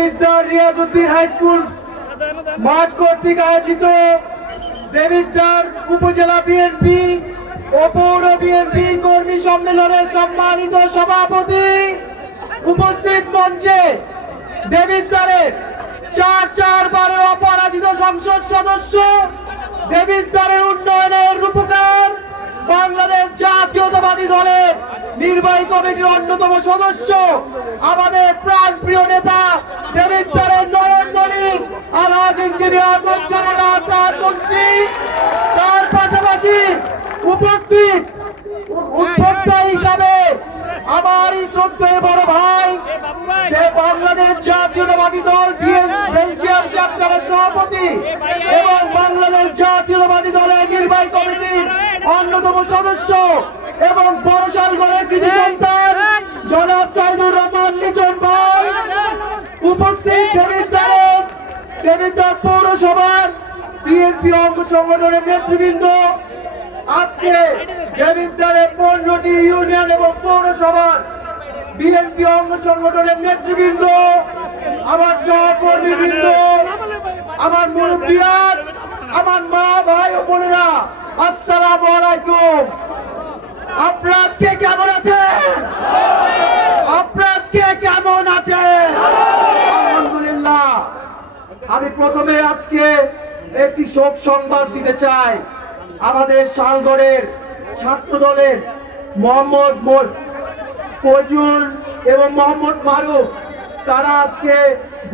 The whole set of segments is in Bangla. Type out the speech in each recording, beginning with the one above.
দেবিদ্বার রিয়াজউদ্দিন হাই স্কুল মাঠ কর্তৃক আয়োজিত দেবিদ্বার উপজেলা বিএনপি ও পৌর বিএনপি কর্মী সম্মেলনের সম্মানিত সভাপতি, উপস্থিত মঞ্চে দেবিদ্বারের 4 অপরাজিত সংসদ সদস্য, দেবিদ্বারের উন্নয়নের রূপকার, বাংলাদেশ জাতীয়তাবাদী দলের নির্বাহী কমিটির অন্যতম সদস্য, আমাদের প্রাণ প্রিয় নেতা দেবিদ্বারের নয়নমণি আলহাজ ইঞ্জিনিয়ার মঞ্জুরুল্লাহ তার মুন্সি, তার পাশাপাশি উপস্থিত উদ্যোক্তা হিসাবে আমারই শ্রদ্ধেয় বড় ভাই, বাংলাদেশ জাতীয়তাবাদী দল বেলজিয়াম চ্যাপ্টারের সভাপতি এবং বাংলাদেশ জাতীয়তাবাদী দলের নির্বাহী কমিটির অন্যতম সদস্য এবং বড়শালগড়ের কৃতি সন্তান জনাব সাইদুর রহমান লিটন ভাই, উপস্থিত দেবিদ্বার পৌরসভার বিএনপি অঙ্গ সংগঠনের নেতৃবৃন্দ, আজকে দেবিদ্বারের 15টি ইউনিয়ন এবং পৌরসভার বিএনপি অঙ্গ সংগঠনের নেতৃবৃন্দ, আমার সহকর্মীবৃন্দ, আমার মুরব্বিয়ান, আমার মা ভাই ও বোনেরা, আসসালামু আলাইকুম। আপনারা আজকে কেমন আছেন? আপনারা আজকে কেমন আছেন? আলহামদুলিল্লাহ। আমি প্রথমে আজকে একটি শোক সংবাদ দিতে চাই। আমাদের শালগড়ের ছাত্র দলের মোহাম্মদ ফজল এবং মোহাম্মদ মারুফ, তারা আজকে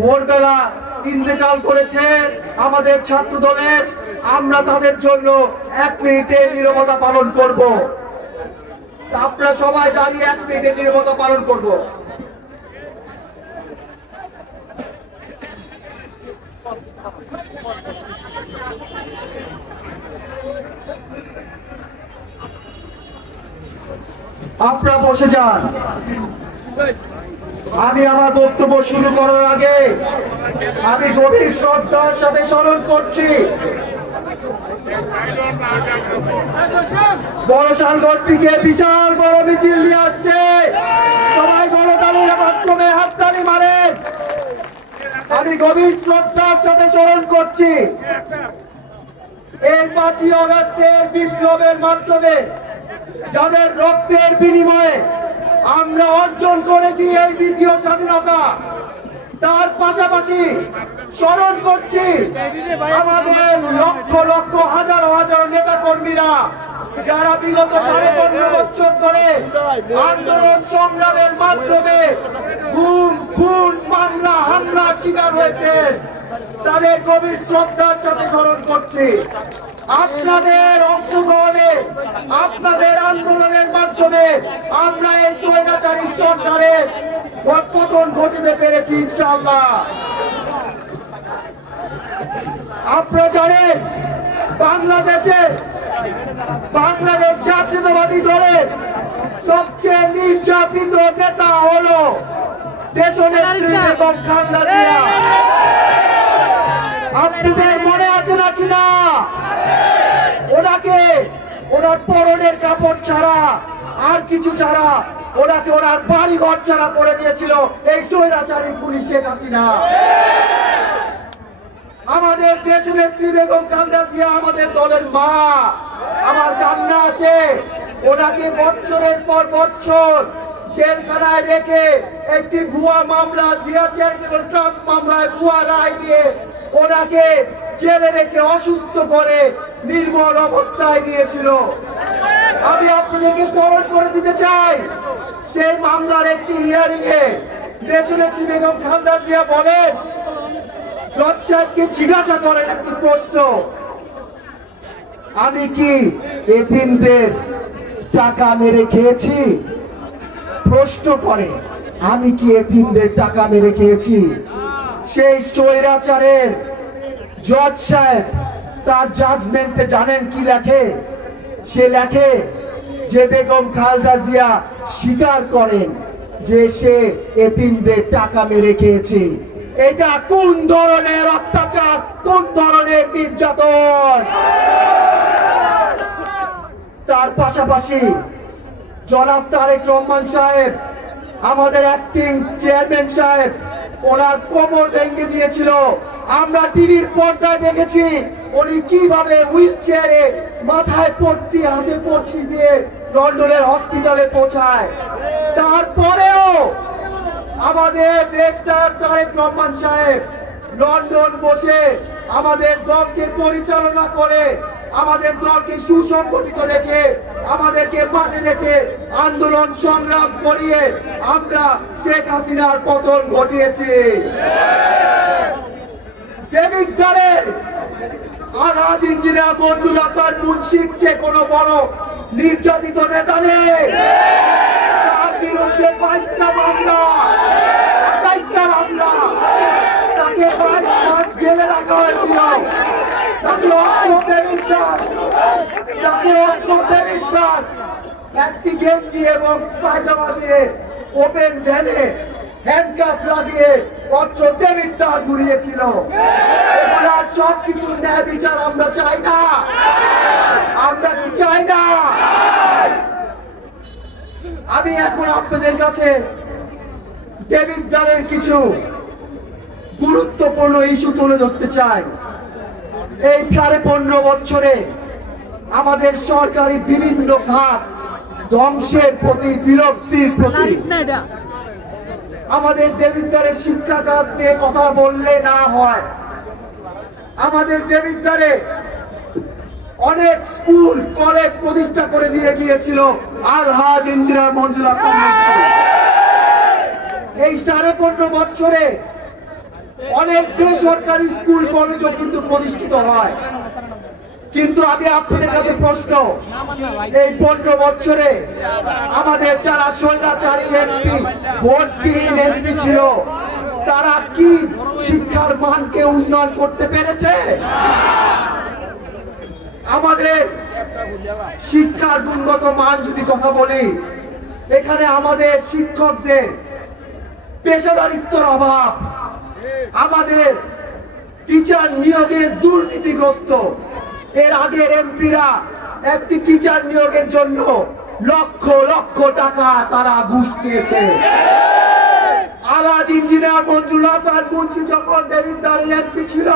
ভোরবেলা ইন্তেকাল করেছে আমাদের ছাত্র দলের। আমরা তাদের জন্য 1 মিনিটের নীরবতা পালন করব। আপনারা সবাই দাঁড়িয়ে 1 মিনিটের নীরবতা পালন করব। আপনারা বসে যান। আমি আমার বক্তব্য শুরু করার আগে আমি গভীর শ্রদ্ধার সাথে স্মরণ করছি বড়শালগড় থেকে বিশাল বড় মিছিল নিয়ে আসছে। সবাই গণতালির মাধ্যমে হাততালি মারেন। আমি গভীর শ্রদ্ধার সাথে স্মরণ করছি এই 5ই আগস্টের বিপ্লবের মাধ্যমে যাদের রক্তের বিনিময়ে আমরা অর্জন করেছি এই দ্বিতীয় স্বাধীনতা, তার পাশাপাশি স্মরণ করছি আমাদের লক্ষ লক্ষ হাজার হাজার নেতা কর্মীরা যারা বিগত 15.5 বছর ধরে আন্দোলন সংগ্রামের মাধ্যমে গুম, খুন, মামলা, হামলার শিকার হয়েছে। তাদের গভীর শ্রদ্ধার সাথে স্মরণ করছি। আপনাদের অংশগ্রহণে, আপনাদের আন্দোলনের মাধ্যমে আমরা এই স্বৈরাচারী সরকারের পতন ঘটাতে পেরেছি ইনশাআল্লাহ। আপনারা জানেন বাংলাদেশ জাতীয়তাবাদী দলের সবচেয়ে নির্যাতিত নেতা হলো দেশনেত্রী বেগম খালেদা জিয়া। আপনাদের মনে আছে নাকি না? ওনাকে ওনার পরনের কাপড় ছাড়া আর কিছু ছাড়া ওনাকে ওনার বাড়ি ঘর ছাড়া করে দিয়েছিল এই স্বৈরাচারী পুলিশ শেখ হাসিনা। আমাদের দেশনেত্রী বেগম খালেদা জিয়া আমাদের দলের মা। আমার কান্না আসে ওনাকে বছরের পর বছর জেলখানায় রেখে একটি ভুয়া মামলা, জিয়া চ্যারিটেবল ট্রাস্ট মামলায় ভুয়া রায় দিয়ে ওনাকে জেলে রেখে অসুস্থ করে নির্মল অবস্থায় দিয়েছিল। আমি আপনাদেরকে স্মরণ করে দিতে চাই সেই মামলার একটি হিয়ারিং এ দেশনেত্রী বেগম খালেদা জিয়া বলেন, জজ সাহেবকে জিজ্ঞাসা করেন একটি প্রশ্ন, আমি কি এতিমদের টাকা মেরে খেয়েছি? প্রশ্ন করে আমি কি এতিমদের টাকা মেরে খেয়েছি? সেই স্বৈরাচারের জজ সাহেব তার জাজমেন্টে জানেন কি লেখে? সে লেখে যে বেগম খালেদা জিয়া স্বীকার করেন যে সে এতিমদের টাকা মেরে খেয়েছে। এটা কোন ধরনের অত্যাচার, কোন ধরনের নির্যাতন? তার পাশাপাশি জনাব তারেক রহমান সাহেব, আমাদের অ্যাক্টিং চেয়ারম্যান সাহেব, ওনার কোমর ভেঙে দিয়েছিল। আমরা টিভির পর্দায় দেখেছি উনি কিভাবে হুইল চেয়ারে মাথায় পট্টি হাতে পট্টি দিয়ে লন্ডনের হসপিটালে পৌঁছায়। তারপরেও আমাদের দেশটার তারেক রহমান সাহেব লন্ডন বসে আমাদের দলকে পরিচালনা করে, আমাদের দলকে সুসংগঠিত রেখে, আমাদেরকে মাঝে রেখে আন্দোলন সংগ্রাম করিয়ে আমরা শেখ হাসিনার পতন ঘটিয়েছি। দেবিদ্বারে আলহাজ ইঞ্জিনিয়ার মঞ্জুর হাসান মুন্সির চেয়ে কোনো বড় নির্যাতিত নেতা নেই। তার বিরুদ্ধে 22টা মামলা, 28টা মামলা, তাকে 22 মাস জেলে রাখা হয়েছিল। একটি গেঞ্জি এবং পায়জামা দিয়ে ওপেন ভ্যানে হ্যান্ডকাফ লাগিয়ে পত্র দেবিদ্বার ঘুরিয়েছিল। এগুলা সবকিছু ন্যায় বিচার আমরা চাই না, আমরা কি চাই না। আমি এখন আপনাদের কাছে দেবিদ্বারের কিছু গুরুত্বপূর্ণ ইস্যু তুলে ধরতে চাই। এই 15.5 বছরে আমাদের সরকারি বিভিন্ন খাত ধ্বংসের প্রতি, বিরক্তির প্রতি, আমাদের দেবিদ্বারের শিক্ষা খাত নিয়ে কথা বললে না হয়। আমাদের দেবিদ্বারে অনেক স্কুল কলেজ প্রতিষ্ঠা করে দিয়ে গিয়েছিল আলহাজ ইঞ্জিনিয়ার মঞ্জুর হাসান মুন্সি। এই 15.5 বছরে অনেক বেসরকারি স্কুল কলেজও কিন্তু প্রতিষ্ঠিত হয়। কিন্তু আমি আপনাদের কাছে প্রশ্ন, এই 15 বছরে আমাদের যারা স্বৈরাচারী এমপি, ভোটবিহীন এমপি ছিল, তারা কি শিক্ষার মানকে উন্নয়ন করতে পেরেছে? আমাদের শিক্ষার গুণগত মান যদি কথা বলি, এখানে আমাদের শিক্ষকদের পেশাদারিত্বের অভাব, আমাদের টিচার নিয়োগে দুর্নীতিগ্রস্ত। এর আগের এমপিরা একটি টিচার নিয়োগের জন্য লক্ষ লক্ষ টাকা তারা ঘুষ নিয়েছে। আলহাজ ইঞ্জিনিয়ার মঞ্জুর হাসান মুন্সি যখন দেবিদ্বারের এমপি ছিল,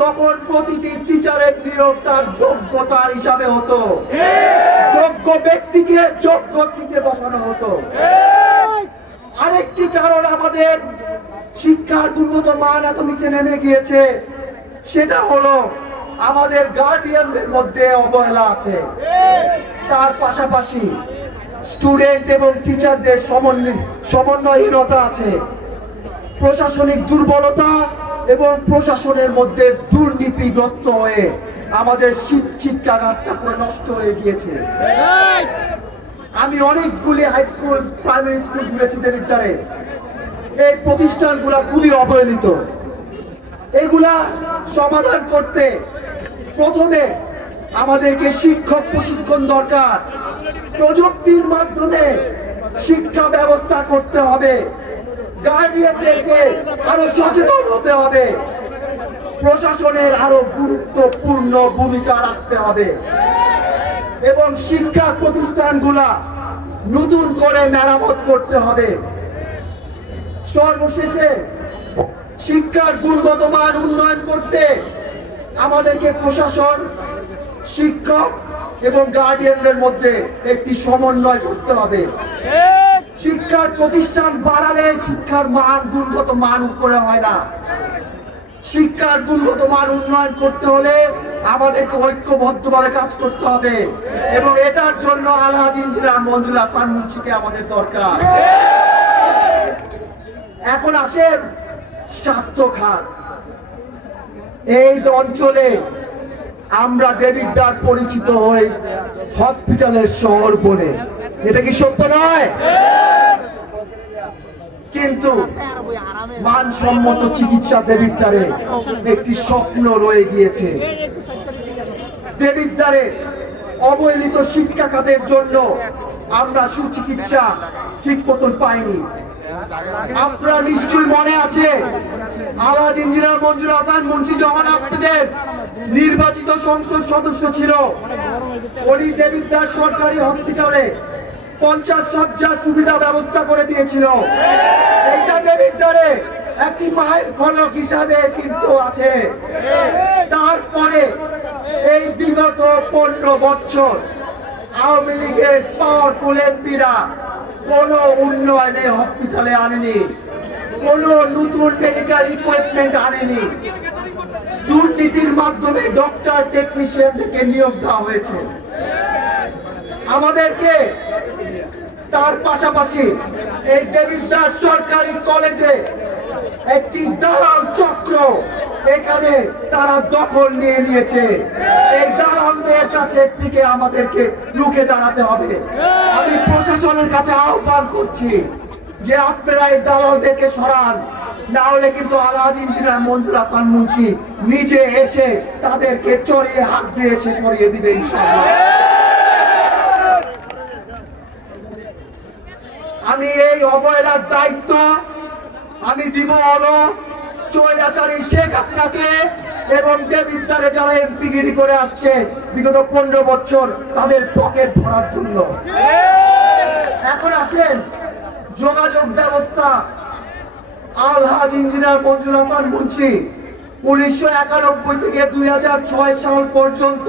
তখন প্রতিটি টিচারের নিয়োগ তার যোগ্যতার হিসাবে হতো। যোগ্য ব্যক্তিকে যোগ্য সিটে বসানো হতো। আরেকটি কারণ আমাদের শিক্ষার গুণগত মান এত নিচে নেমে গিয়েছে, সেটা হলো আমাদের গার্ডিয়ানদের মধ্যে অবহেলা আছে। তার পাশাপাশি স্টুডেন্ট এবং টিচারদের সমন্বয়হীনতা আছে, প্রশাসনিক দুর্বলতা এবং প্রশাসনের মধ্যে দুর্নীতিগ্রস্ত হয়ে আমাদের শিক্ষাঘাটটা নষ্ট হয়ে গিয়েছে। আমি অনেকগুলি হাই স্কুল, প্রাইমারি স্কুল ঘুরেছি দেবিদ্বারে। এই প্রতিষ্ঠানগুলা খুবই অবহেলিত। এগুলা সমাধান করতে প্রথমে আমাদেরকে শিক্ষক প্রশিক্ষণ দরকার। প্রযুক্তির মাধ্যমে শিক্ষা ব্যবস্থা করতে হবে। গার্ডিয়ানদেরকে আরো সচেতন হতে হবে। প্রশাসনের আরো গুরুত্বপূর্ণ ভূমিকা রাখতে হবে এবং শিক্ষা প্রতিষ্ঠানগুলা নতুন করে মেরামত করতে হবে। সর্বশেষে শিক্ষার গুণগত মান উন্নয়ন করতে আমাদেরকে প্রশাসন, শিক্ষক এবং গার্ডিয়ানদের মধ্যে একটি সমন্বয় করতে হবে। শিক্ষার প্রতিষ্ঠান বাড়ালে শিক্ষার মান, গুণগত মান উপরে হয় না। শিক্ষার গুণগত মান উন্নয়ন করতে হলে আমাদেরকে ঐক্যবদ্ধভাবে কাজ করতে হবে এবং এটার জন্য আলহাজ ইঞ্জিনিয়ার মঞ্জুর হাসান মুন্সিকে আমাদের দরকার। এখন আসেন স্বাস্থ্য খাত। এই অঞ্চলে আমরা দেবিদ্বার পরিচিত হই হসপিটালের শহর বলে, এটা কি সত্য নয়? কিন্তু মানসম্মত চিকিৎসা দেবিদ্বারে একটি স্বপ্ন রয়ে গিয়েছে। দেবিদ্বারে অবহেলিত শিক্ষা খাতের জন্য আমরা সুচিকিৎসা ঠিক মতন পাইনি। আপনারা নিশ্চয়ই মনে আছে, আলহাজ ইঞ্জিনিয়ার মঞ্জুর হাসান মুন্সি যখন আপনাদের নির্বাচিত সংসদ সদস্য ছিল, উনি দেবিদ্বার সরকারি হসপিটালে 50 শয্যার সুবিধা ব্যবস্থা করে দিয়েছিল। এইটা দেবিদ্বারে একটি মাইল ফলক হিসাবে কিন্তু আছে। তারপরে এই বিগত 15 বছর আওয়ামী লীগের পাওয়ারফুল এমপিরা কোন উন্নয়নে হসপিটালে আনেনি, কোন নতুন মেডিকেল ইকুইপমেন্ট আনেনি। দুর্নীতির মাধ্যমে ডক্টর টেকনিশিয়ান থেকে নিয়োগ দেওয়া হয়েছে আমাদেরকে। তার পাশাপাশি এই দেবিদ্বার সরকারি কলেজে একটি দালাল চক্র এখানে তারা দখল নিয়ে নিয়েছে। এই দালালদের কাছে থেকে আমাদেরকে রুখে দাঁড়াতে হবে। আমি প্রশাসনের কাছে আহ্বান করছি যে আপনারা এই দালালদেরকে সরান, না হলে কিন্তু আলহাজ ইঞ্জিনিয়ার মঞ্জুর হাসান মুন্সি নিজে এসে তাদেরকে চড়িয়ে হাত দিয়ে এসে সরিয়ে দিবে ইনশাআল্লাহ। আমি এই অবহেলার দায়িত্ব আমি দিব হলো স্বৈরাচারী শেখ হাসিনাকে এবং দেবিদ্বারে যারা এমপিগিরি করে আসছে বিগত 15 বছর তাদের পকেট ভরার জন্য। এখন আসেন যোগাযোগ ব্যবস্থা। আলহাজ ইঞ্জিনিয়ার মঞ্জুর হাসান মুন্সি 1991 থেকে 2006 সাল পর্যন্ত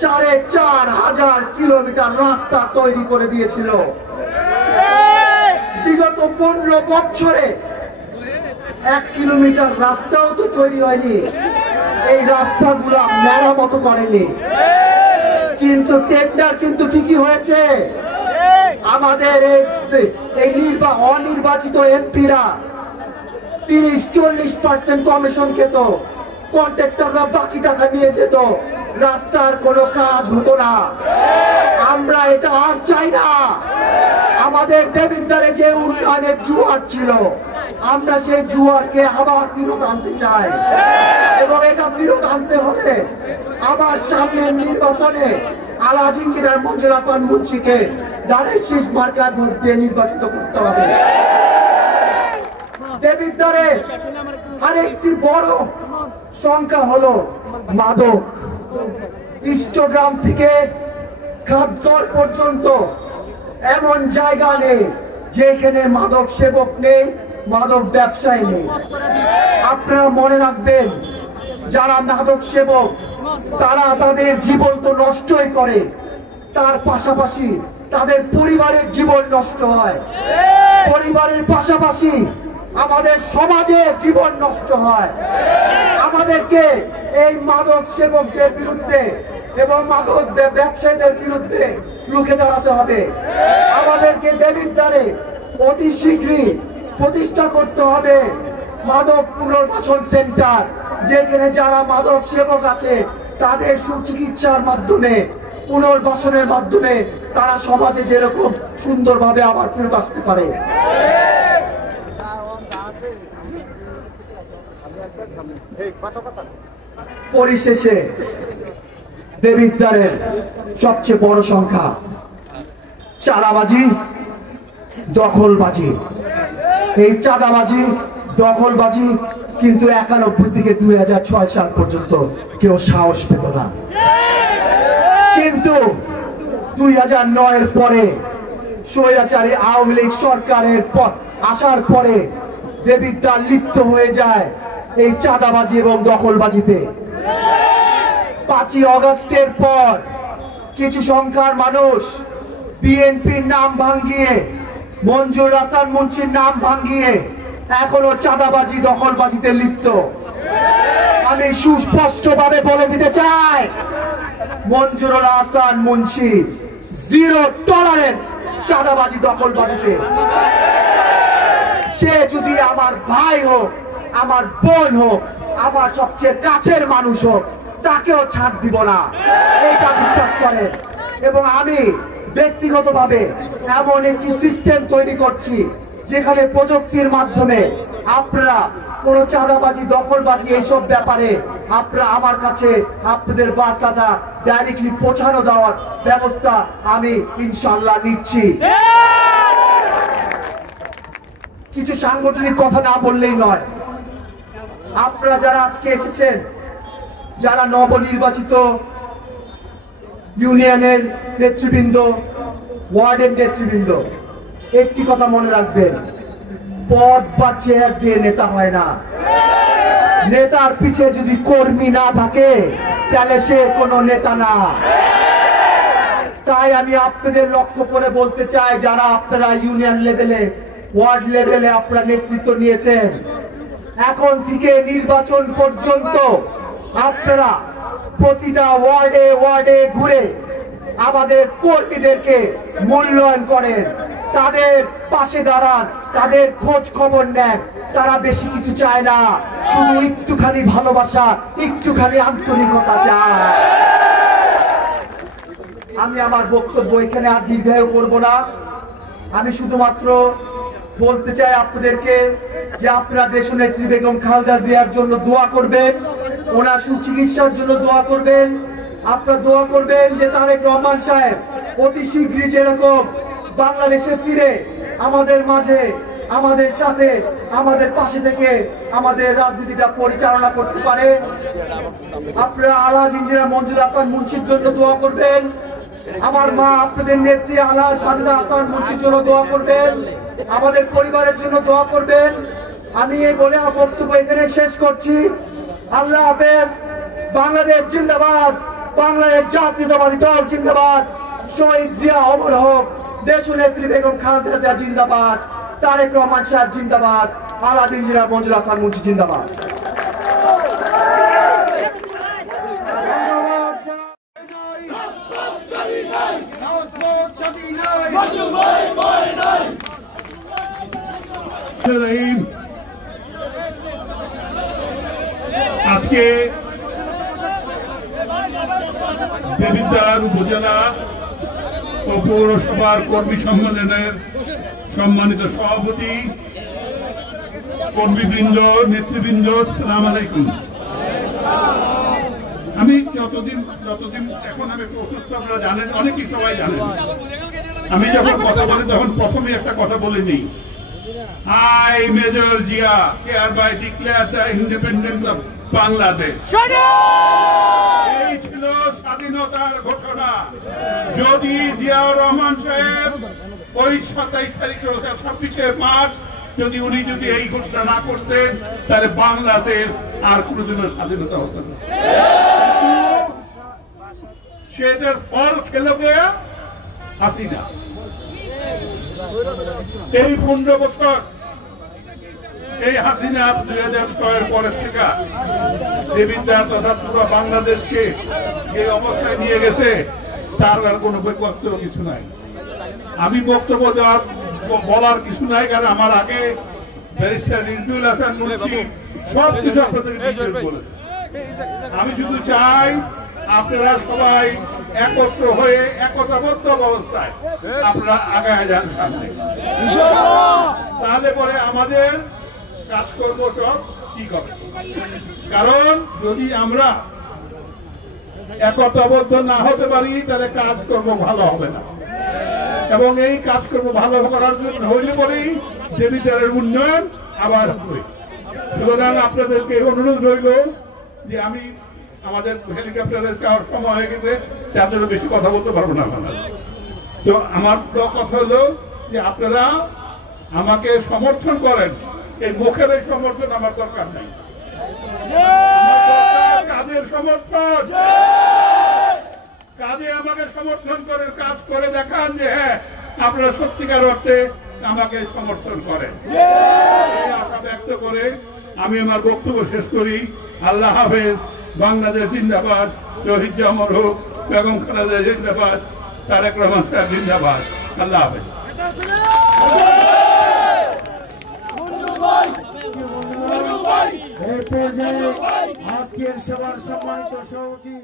4500 কিলোমিটার রাস্তা তৈরি করে দিয়েছিল। বিগত 15 বছরে 1 কিলোমিটার রাস্তাও তো তৈরি হয়নি। এই রাস্তাগুলো মেরামত করেনি, কিন্তু টেন্ডার কিন্তু ঠিকই হয়েছে। আমাদের এই অনির্বাচিত এমপিরা 30-40% কমিশন খেত, কন্ট্রাক্টররা বাকি টাকা নিয়ে যেত, রাস্তার কোনো কাজ হতো না। আমরা এটা আর চাই না। আমাদের দেবিদ্বারে যে উন্নয়নের জোয়ার ছিল আমরা সেই জোয়ারকে আবার ফিরত আনতে চাই, এবং এটা ফিরত আনতে হলে আবার সামনের নির্বাচনে আলহাজ ইঞ্জিনিয়ার মঞ্জুর হাসান মুন্সিকে ধানের শীষ মার্কার ভোট দিয়ে নির্বাচিত করতে হবে। দেবিদ্বারে আরেকটি বড় সংখ্যা হলো মাদক। ইষ্টগ্রাম থেকে খাদগড় পর্যন্ত এমন জায়গা নেই যেখানে মাদক সেবক নেই, মাদক ব্যবসায়ী নেই। আপনারা মনে রাখবেন, যারা মাদক সেবক তারা তাদের জীবন তো নষ্টই করে, তার পাশাপাশি তাদের পরিবারের জীবন নষ্ট হয়। পরিবারের পাশাপাশি আমাদের সমাজের জীবন নষ্ট হয়। আমাদেরকে এই মাদক সেবকদের বিরুদ্ধে এবং মাদক ব্যবসায়ীদের বিরুদ্ধে রুখে দাঁড়াতে হবে। আমাদেরকে দেবিদ্বারে অতি শীঘ্রই প্রতিষ্ঠা করতে হবে মাদক পুনর্বাসন সেন্টার, যেখানে যারা মাদক সেবক আছে তাদের সুচিকিৎসার মাধ্যমে, পুনর্বাসনের মাধ্যমে তারা সমাজে যেরকম সুন্দরভাবে আবার ফেরত আসতে পারে। পরিশেষে দেবিদ্বারের সবচেয়ে বড় সংখ্যা চাঁদাবাজি, দখলবাজি। এই চাঁদাবাজি, দখলবাজি কিন্তু 91 থেকে 2006 সাল পর্যন্ত কেউ সাহস পেত না, কিন্তু 2009-এর পরে স্বৈরাচারী আওয়ামী লীগ সরকারের আসার পরে দেবিদ্বার লিপ্ত হয়ে যায় এই চাঁদাবাজি এবং দখলবাজিতে। 5ই আগস্টের পর কিছু সংখ্যার মানুষ বিএনপির নাম ভাঙিয়ে, মঞ্জুর হাসান মুন্সির নাম ভাঙিয়ে এখনো চাঁদাবাজি, দখলবাজিতে লিপ্ত। আমি সুস্পষ্টভাবে বলে দিতে চাই, মঞ্জুর হাসান মুন্সি জিরো টলারেন্স চাঁদাবাজি, দখলবাজিতে। সে যদি আমার ভাই হোক, আমার বোন হোক, আমার সবচেয়ে কাছের মানুষ হোক, তাকেও ছাড় দিব না, এটা বিশ্বাস করেন। এবং আমি ব্যক্তিগতভাবে এমন একটি সিস্টেম তৈরি করছি যেখানে প্রযুক্তির মাধ্যমে আপনারা কোন চাঁদাবাজি, দখলবাজি এইসব ব্যাপারে আপনারা আমার কাছে আপনাদের বার্তাটা ডাইরেক্টলি পৌঁছানো দেওয়ার ব্যবস্থা আমি ইনশাআল্লাহ নিচ্ছি। কিছু সাংগঠনিক কথা না বললেই নয়। আপনারা যারা আজকে এসেছেন, যারা নবনির্বাচিত ইউনিয়নের নেতৃবৃন্দ, ওয়ার্ডের নেতৃবৃন্দ, একটি কথা মনে রাখবেন, পদ বা চেয়ার দিয়ে নেতা হয় না। নেতার পিছে যদি কর্মী না থাকে তাহলে সে কোনো নেতা না। তাই আমি আপনাদের লক্ষ্য করে বলতে চাই, যারা আপনারা ইউনিয়ন লেভেলে, ওয়ার্ড লেভেলে আপনারা নেতৃত্ব নিয়েছেন, এখন থেকে নির্বাচন পর্যন্ত আপনারা প্রতিটা ওয়ার্ডে ওয়ার্ডে ঘুরে আমাদের কর্মীদেরকে মূল্যায়ন করেন, তাদের পাশে দাঁড়ান, তাদের খোঁজ খবর নেন। তারা বেশি কিছু চায় না, শুধু একটুখানি ভালোবাসা, একটুখানি আন্তরিকতা চায়। আমি আমার বক্তব্য এখানে আর দীর্ঘায়ু করব না। আমি শুধুমাত্র বলতে চাই আপনাদেরকে যে আপনারা দেশনেত্রী বেগম খালেদা জিয়ার জন্য দোয়া করবেন, ওনার সুচিকিৎসার জন্য দোয়া করবেন। আপনারা দোয়া করবেন যে তারেক রহমান সাহেব অতি শীঘ্রই যেরকম বাংলাদেশে ফিরে আমাদের মাঝে, আমাদের সাথে, আমাদের পাশে থেকে আমাদের রাজনীতিটা পরিচালনা করতে পারে। আপনারা আলহাজ ইঞ্জিনিয়ার মঞ্জুর হাসান মুন্সির জন্য দোয়া করবেন। আমার মা আপনাদের নেত্রী আলহাজ মাজেদা হাসান মুন্সির জন্য দোয়া করবেন। আমাদের পরিবারের জন্য দোয়া করবেন। আমি এই বলে আমার বক্তব্য এখানে শেষ করছি। আল্লাহ হাফেজ। বাংলাদেশ জিন্দাবাদ, বাংলাদেশ জাতীয়তাবাদী দল জিন্দাবাদ, শহীদ জিয়া অমর হোক, দেশনেত্রী বেগম খালেদা জিয়া জিন্দাবাদ, তারেক রহমান সাহেব জিন্দাবাদ, আলহাজ ইঞ্জিনিয়ার মঞ্জুর হাসান মুন্সি জিন্দাবাদ। আজকে দেবিদ্বার উপজেলা ও পৌরসভার কর্মী সম্মেলনের সম্মানিত সভাপতি, কর্মীবৃন্দ, নেতৃবৃন্দ, আসসালামু আলাইকুম। আমি যতদিন এখন আমি অসুস্থ, আপনারা জানেন, অনেকেই সবাই জানেন। আমি যখন কথা বলি তখন প্রথমে একটা কথা বলে নিই, I Major Jia hereby declare the independence of Bangladesh. এই ছিল স্বাধীনতার ঘোষণা। যদি জিয়াউর রহমান সাহেব ওই 27 তারিখ 26শে মার্চ যদি উনি এই ঘোষণা না করতেন তাহলে বাংলাদেশ আর কোনোদিনও স্বাধীনতা হতো না। সেটার ফল খেলো কে? হাসিনা। এই 15 বছর এই হাসিনা 2006-এর পরের থেকে দেবিদ্বার তথা পুরো বাংলাদেশকে যে অবস্থায় নিয়ে গেছে তার আর কোনো বক্তব্য কিছু নাই। আমি বক্তব্য বলার কিছু নাই, কারণ আমার আগে ব্যারিস্টার রিজভীউল হাসান মুন্সি সব কিছু আপনাদের বলেছে। আমি শুধু চাই আপনারা সবাই একত্র হয়ে একতাবদ্ধ অবস্থায় আপনারা আগায় যান সামনে, তাহলে পরে আমাদের কাজকর্ম সব ঠিক হবে। কারণ যদি আমরা একতাবদ্ধ না হতে পারি তাহলে কাজকর্ম ভালো হবে না, এবং এই কাজকর্ম ভালো করার জন্য হইলে পরেই দেবিদ্বারের উন্নয়ন আবার হবে। সুতরাং আপনাদেরকে অনুরোধ রইল যে আমি আমাদের হেলিকপ্টারের যাওয়ার সময় হয়ে গেছে, তাদের বেশি কথা বলতে পারবো না। তো আমার কথা হলো যে আপনারা আমাকে সমর্থন করেন। এই মুখের এই সমর্থন আমার দরকার নাই, কাজের সমর্থন। কাজে আমাকে সমর্থন করেন, কাজ করে দেখান যে হ্যাঁ আপনারা সত্যিকার অর্থে আমাকে সমর্থন করেন। এই আশা ব্যক্ত করে আমি আমার বক্তব্য শেষ করি। আল্লাহ হাফেজ। বাংলাদেশ জিন্দাবাদ, শহীদ জিয়া অমর হোক, বেগম খালেদা জিন্দাবাদ, তারেক রহমান সাহেব জিন্দাবাদ। আল্লাহ হাফেজ। এই পর্যায়ে আজকের সভার সম্মানিত সভাপতি